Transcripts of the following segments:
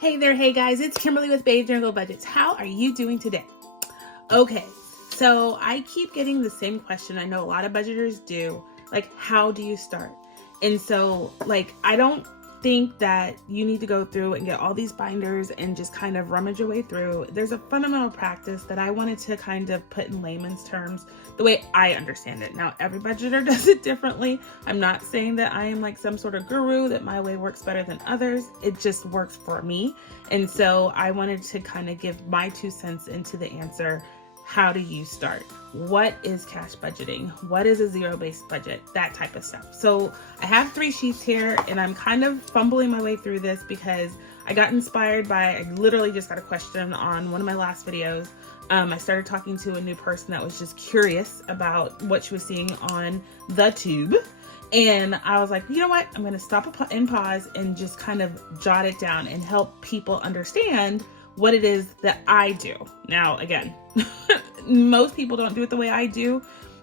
Hey there, hey guys, it's Kimberly with Bajan Budgets. How are you doing today? Okay, so I keep getting the same question. I know a lot of budgeters do, like, how do you start? And so, I don't think that you need to go through and get all these binders and just kind of rummage your way through. There's a fundamental practice that I wanted to kind of put in layman's terms, the way I understand it. Now, every budgeter does it differently. I'm not saying that I am like some sort of guru, that my way works better than others. It just works for me. And so I wanted to kind of give my 2 cents into the answer. How do you start? What is cash budgeting? What is a zero-based budget? That type of stuff. So I have 3 sheets here and I'm kind of fumbling my way through this because I got inspired by, I literally just got a question on one of my last videos. I started talking to a new person that was just curious about what she was seeing on the tube. And I was like, you know what? I'm going to stop and pause and just kind of jot it down and help people understand what it is that I do. Now, again, most people don't do it the way I do,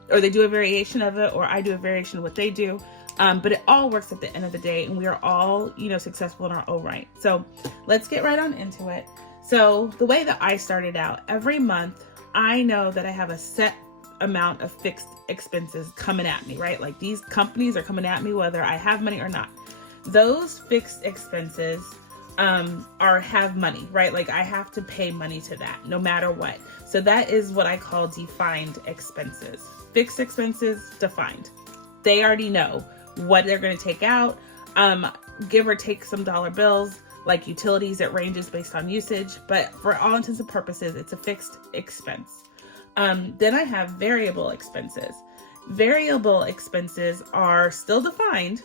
or they do a variation of it, or I do a variation of what they do. But it all works at the end of the day, and we are all, successful in our own right. So let's get right on into it. So the way that I started out, every month, I know that I have a set amount of fixed expenses coming at me, right? Like, these companies are coming at me whether I have money or not. Those fixed expenses have money, right? Like, I have to pay money to that no matter what. So that is what I call defined expenses. Fixed expenses, defined. They already know what they're going to take out. Give or take some dollar bills, like utilities, it ranges based on usage, but for all intents and purposes, it's a fixed expense. Then I have variable expenses. Variable expenses are still defined,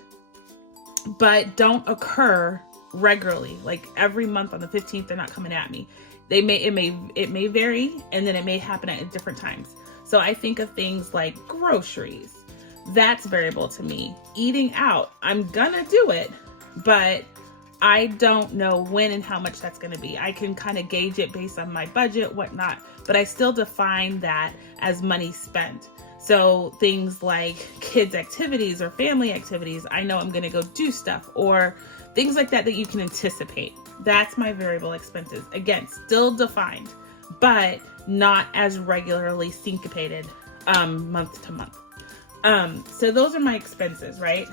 but don't occur regularly. Like, every month on the 15th, they're not coming at me. It may vary, and then it may happen at different times. So I think of things like groceries. That's variable to me. Eating out, I'm gonna do it, but I don't know when and how much that's gonna be. I can kind of gauge it based on my budget, whatnot, but I still define that as money spent. So things like kids' activities or family activities, I know I'm gonna go do stuff, or things like that you can anticipate. That's my variable expenses. Again, still defined, but not as regularly syncopated month to month. So those are my expenses, right?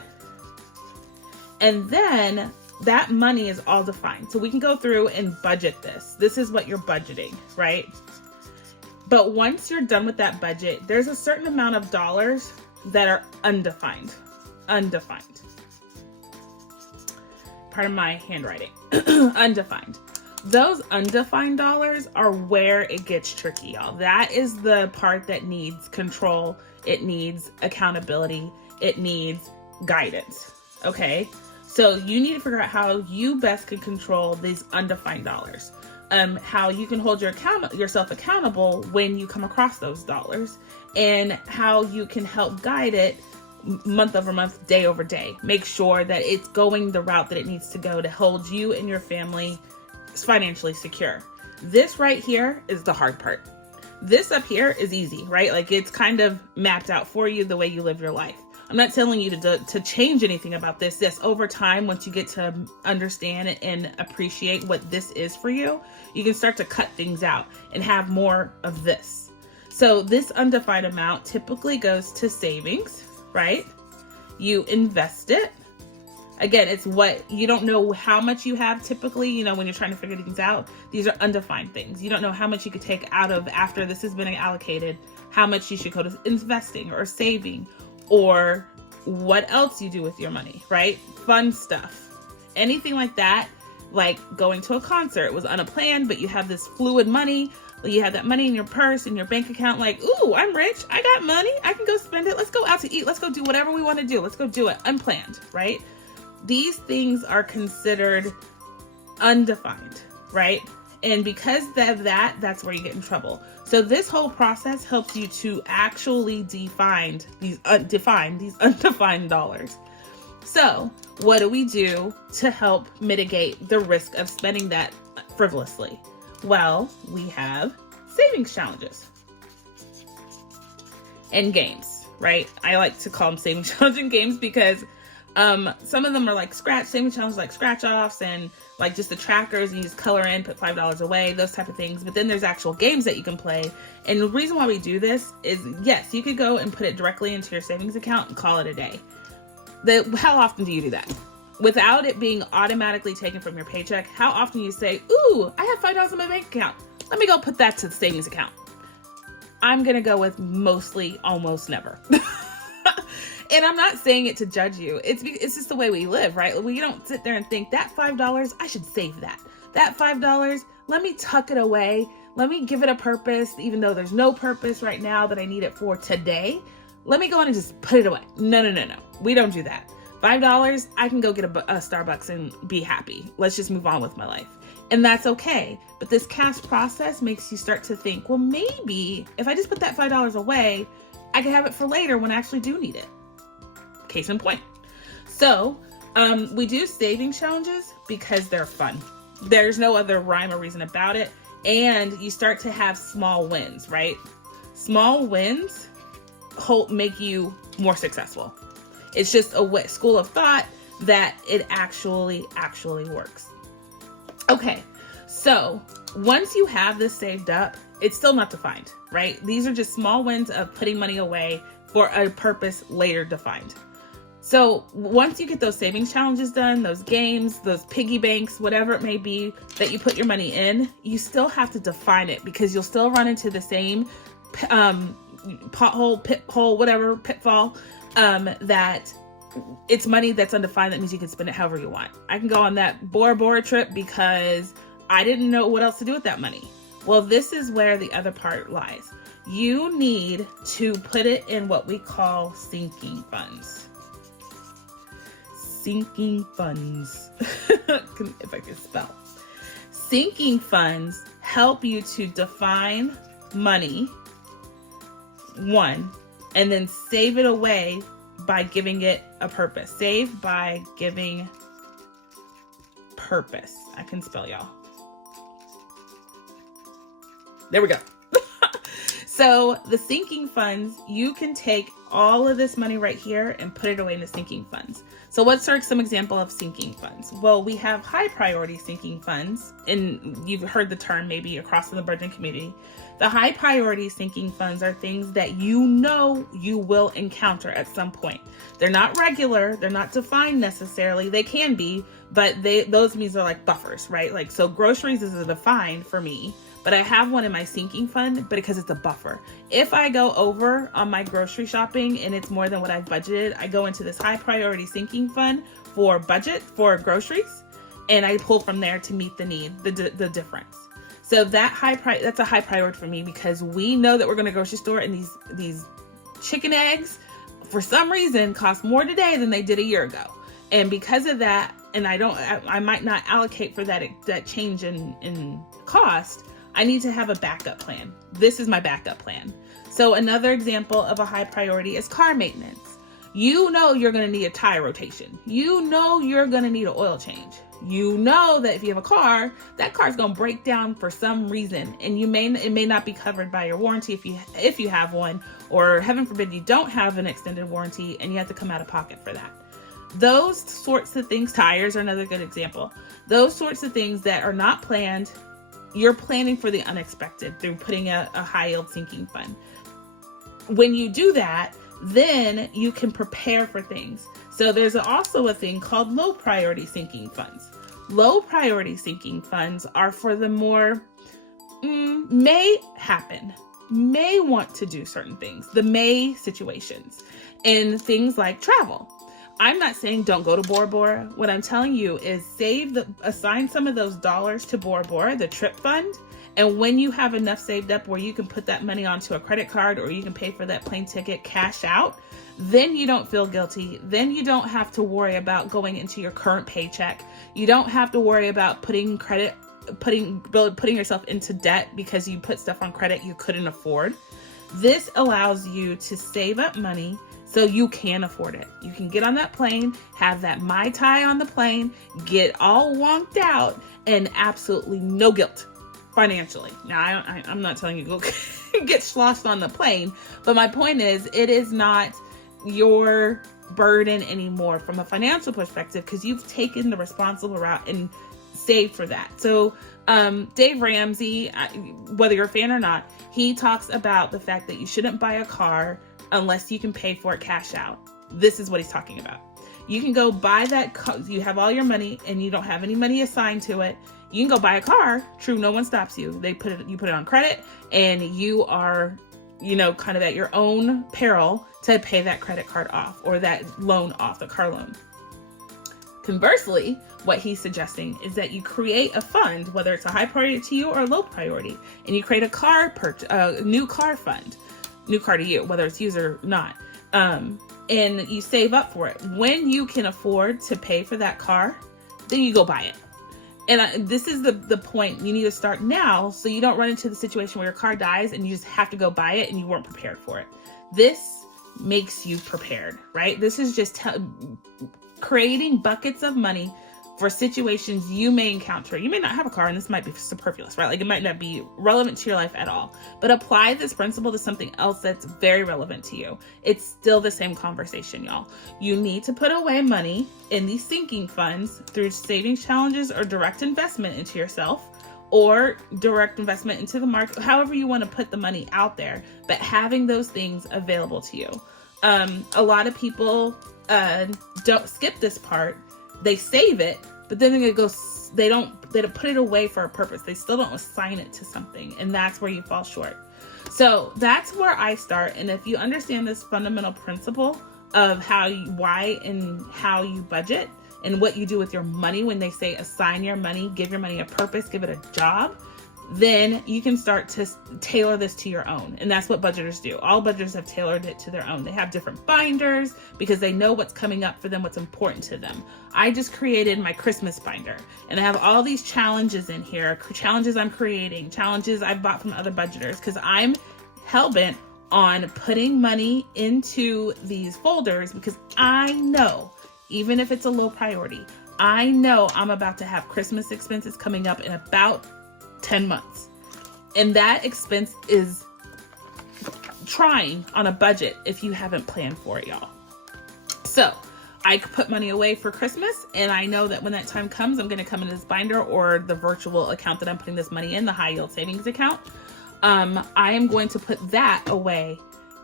And then that money is all defined. So we can go through and budget this. This is what you're budgeting, right? But once you're done with that budget, there's a certain amount of dollars that are undefined. Undefined. Pardon my handwriting. Undefined. Those undefined dollars are where it gets tricky, y'all. That is the part that needs control. It needs accountability. It needs guidance. Okay? So you need to figure out how you best can control these undefined dollars. How you can hold yourself accountable when you come across those dollars, and how you can help guide it month over month, day over day. Make sure that it's going the route that it needs to go to hold you and your family financially secure. This right here is the hard part. This up here is easy, right? Like, it's kind of mapped out for you the way you live your life. I'm not telling you to change anything about this. Yes, over time, once you get to understand and appreciate what this is for you, you can start to cut things out and have more of this. So this undefined amount typically goes to savings, right? You invest it. Again, it's what you don't know how much you have typically, when you're trying to figure things out. These are undefined things. You don't know how much you could take out of after this has been allocated, how much you should go to investing or saving, or what else you do with your money, right? Fun stuff. Anything like that, like going to a concert, was unplanned, but you have this fluid money. You have that money in your purse, in your bank account, like, ooh, I'm rich. I got money. I can go spend it. Let's go out to eat. Let's go do whatever we want to do. Let's go do it. Unplanned, right? These things are considered undefined, right? And because of that, that's where you get in trouble. So this whole process helps you to actually define these undefined dollars. So what do we do to help mitigate the risk of spending that frivolously? Well, we have savings challenges and games, right? I like to call them savings challenge and games because Some of them are like saving challenges, like scratch offs and like just the trackers, and you just color in, put $5 away, those type of things. But then there's actual games that you can play. And the reason why we do this is, yes, you could go and put it directly into your savings account and call it a day. How often do you do that? Without it being automatically taken from your paycheck, how often you say, ooh, I have $5 in my bank account. Let me go put that to the savings account. I'm going to go with mostly almost never. And I'm not saying it to judge you. It's just the way we live, right? We don't sit there and think that $5, I should save that. That $5, let me tuck it away. Let me give it a purpose, even though there's no purpose right now that I need it for today. Let me go in and just put it away. No. We don't do that. $5, I can go get a Starbucks and be happy. Let's just move on with my life. And that's okay. But this cash process makes you start to think, well, maybe if I just put that $5 away, I can have it for later when I actually do need it. Case in point. So we do saving challenges because they're fun. There's no other rhyme or reason about it. And you start to have small wins, right? Small wins make you more successful. It's just a school of thought that it actually works. Okay, so once you have this saved up, it's still not defined, right? These are just small wins of putting money away for a purpose later defined. So once you get those savings challenges done, those games, those piggy banks, whatever it may be that you put your money in, you still have to define it, because you'll still run into the same pitfall, that it's money that's undefined. That means you can spend it however you want. I can go on that Bora Bora trip because I didn't know what else to do with that money. Well, this is where the other part lies. You need to put it in what we call sinking funds. Sinking funds. If I can spell. Sinking funds help you to define money, one, and then save it away by giving it a purpose. Save by giving purpose. I can spell, y'all. There we go. So the sinking funds, you can take all of this money right here and put it away in the sinking funds. So what's some example of sinking funds? Well, we have high priority sinking funds, and you've heard the term maybe across the budgeting community. The high priority sinking funds are things that you know you will encounter at some point. They're not regular, they're not defined necessarily. They can be, but those means are like buffers, right? Like, so groceries is a defined for me, but I have one in my sinking fund, but because it's a buffer. If I go over on my grocery shopping and it's more than what I've budgeted, I go into this high priority sinking fund for groceries, and I pull from there to meet the need, the difference. So that's a high priority for me, because we know that we're going to grocery store and these chicken eggs, for some reason, cost more today than they did a year ago. And because of that, and I might not allocate for that change in cost, I need to have a backup plan. This is my backup plan. So another example of a high priority is car maintenance. You know you're going to need a tire rotation. You know you're going to need an oil change. You know that if you have a car, that car's going to break down for some reason, and it may not be covered by your warranty if you have one, or heaven forbid you don't have an extended warranty and you have to come out of pocket for that. Those sorts of things, tires are another good example. Those sorts of things that are not planned, you're planning for the unexpected through putting a high yield sinking fund. When you do that, then you can prepare for things. So there's also a thing called low priority sinking funds. Low priority sinking funds are for the more may happen, may want to do certain things, the may situations, and things like travel. I'm not saying don't go to Bora Bora. What I'm telling you is assign some of those dollars to Bora Bora, the trip fund. And when you have enough saved up where you can put that money onto a credit card, or you can pay for that plane ticket, cash out, then you don't feel guilty. Then you don't have to worry about going into your current paycheck. You don't have to worry about putting yourself into debt because you put stuff on credit you couldn't afford. This allows you to save up money so you can afford it. You can get on that plane, have that Mai Tai on the plane, get all wonked out, and absolutely no guilt financially. Now, I'm not telling you to go get sloshed on the plane, but my point is, it is not your burden anymore from a financial perspective because you've taken the responsible route and saved for that. So Dave Ramsey, whether you're a fan or not, he talks about the fact that you shouldn't buy a car unless you can pay for it cash out. This is what he's talking about. You can go buy that car. You have all your money and you don't have any money assigned to it. You can go buy a car. True, no one stops you. You put it on credit, and you are, kind of at your own peril to pay that credit card off or that loan off, the car loan. Conversely, what he's suggesting is that you create a fund, whether it's a high priority to you or a low priority, and you create a new car fund, new car to you, whether it's used or not. And you save up for it. When you can afford to pay for that car, then you go buy it. And this is the point. You need to start now so you don't run into the situation where your car dies and you just have to go buy it and you weren't prepared for it. This makes you prepared, right? This is just creating buckets of money for situations you may encounter. You may not have a car, and this might be superfluous, right? Like, it might not be relevant to your life at all, but apply this principle to something else that's very relevant to you. It's still the same conversation, y'all. You need to put away money in these sinking funds through savings challenges or direct investment into yourself, or direct investment into the market, however you want to put the money out there, but having those things available to you. A lot of people don't skip this part. They save it, but then they don't put it away for a purpose. They still don't assign it to something, and that's where you fall short. So that's where I start. And if you understand this fundamental principle of why and how you budget and what you do with your money, when they say assign your money, give your money a purpose, give it a job, then you can start to tailor this to your own. And that's what budgeters do. All budgeters have tailored it to their own. They have different binders because they know what's coming up for them, what's important to them. I just created my Christmas binder, and I have all these challenges in here, challenges I'm creating, challenges I've bought from other budgeters, because I'm hell-bent on putting money into these folders because I know, even if it's a low priority, I know I'm about to have Christmas expenses coming up in about 10 months. And that expense is trying on a budget if you haven't planned for it, y'all. So I put money away for Christmas, and I know that when that time comes, I'm going to come in this binder or the virtual account that I'm putting this money in, the high yield savings account. I am going to put that away.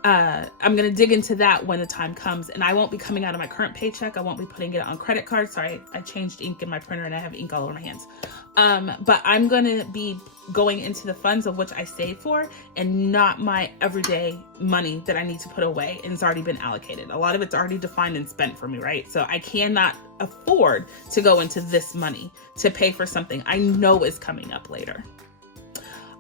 I'm going to dig into that when the time comes, and I won't be coming out of my current paycheck. I won't be putting it on credit cards. Sorry, I changed ink in my printer and I have ink all over my hands. But I'm going to be going into the funds of which I save for, and not my everyday money that I need to put away and it's already been allocated. A lot of it's already defined and spent for me, right? So I cannot afford to go into this money to pay for something I know is coming up later.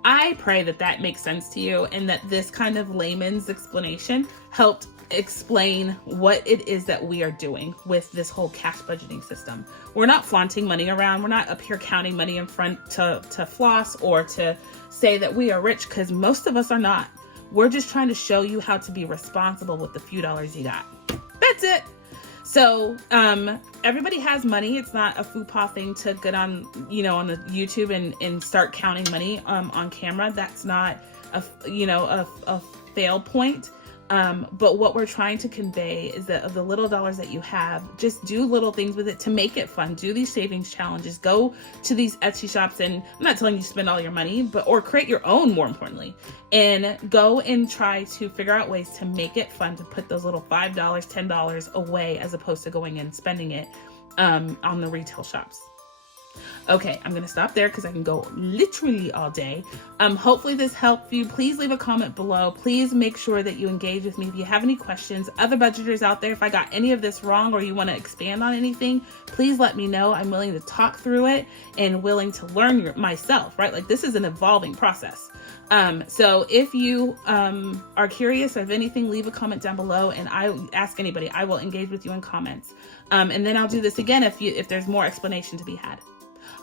I pray that makes sense to you, and that this kind of layman's explanation helped explain what it is that we are doing with this whole cash budgeting system. We're not flaunting money around. We're not up here counting money in front to floss or to say that we are rich, because most of us are not. We're just trying to show you how to be responsible with the few dollars you got. That's it. So, everybody has money. It's not a FUPA thing to get on, on the YouTube and start counting money, on camera. That's not a fail point. But what we're trying to convey is that of the little dollars that you have, just do little things with it to make it fun. Do these savings challenges, go to these Etsy shops, and I'm not telling you to spend all your money, or create your own, more importantly, and go and try to figure out ways to make it fun, to put those little $5, $10 away, as opposed to going and spending it, on the retail shops. Okay, I'm going to stop there because I can go literally all day. Hopefully this helped you. Please leave a comment below. Please make sure that you engage with me. If you have any questions, other budgeters out there, if I got any of this wrong or you want to expand on anything, please let me know. I'm willing to talk through it and willing to learn myself, right? Like, this is an evolving process. So if you are curious of anything, leave a comment down below, and I ask anybody. I will engage with you in comments. And then I'll do this again if there's more explanation to be had.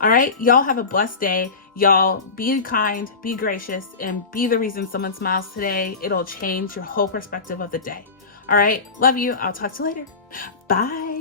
All right, y'all have a blessed day. Y'all be kind, be gracious, and be the reason someone smiles today. It'll change your whole perspective of the day. All right, love you. I'll talk to you later. Bye.